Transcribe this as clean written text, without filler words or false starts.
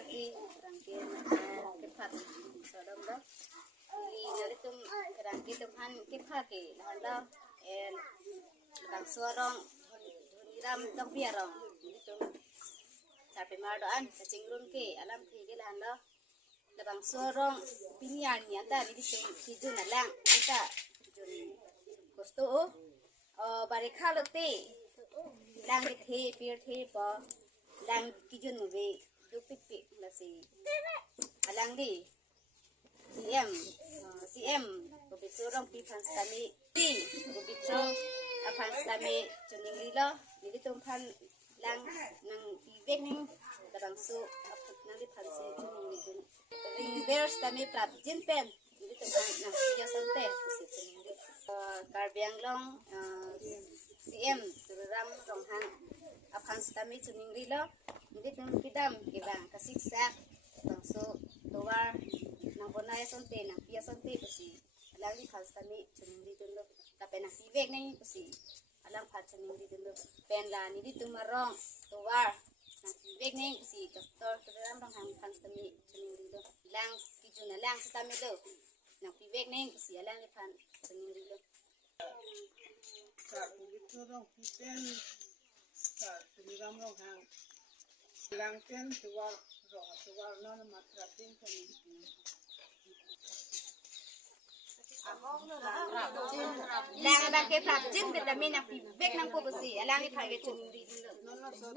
lagi kerangkit kepat sodom dah ini dari tum kerangkit tuhan kepat ke lahan el bang suarong ram tong biarong ini tum sampai mardoan cacing run ke alam ke lahan bang suarong pinyan nyata ini tum hijau nalang anta hijau kosto bari khalote lang the pier the pa lang kijun be dupik pik lasi alang di cm bobitro pi phan stami ti bobitro phan stami chuning lilo ni tum phan lang nang pi bek ning dabang su nang di phan se chuning ni dun ring bear stami prap jin pen ni tum phan nang ya sante se chuning di karbiang long cm ram rong hang phan stami chuning lilo ni tum pidam ibang kasiksak bangso towar nang bonai sonte nang pia sonte pasi alang di phan stami chuning di dun lo tapi nang pibek nang pasi alang phan chuning di dun lo pen la ni di tum marong towar nang pibek nang pasi doktor ram rong hang phan stami chuning di lo lang kijuna lang stami lo nang pibek nang pasi alang di phan chuning di lo sa bubitro rong pipen sa ram rong hang lang pen tuwar non matra din kami lang abang ke prap jin vitamin nang pibek nang po pasi alang di phan ke chuning di lo non so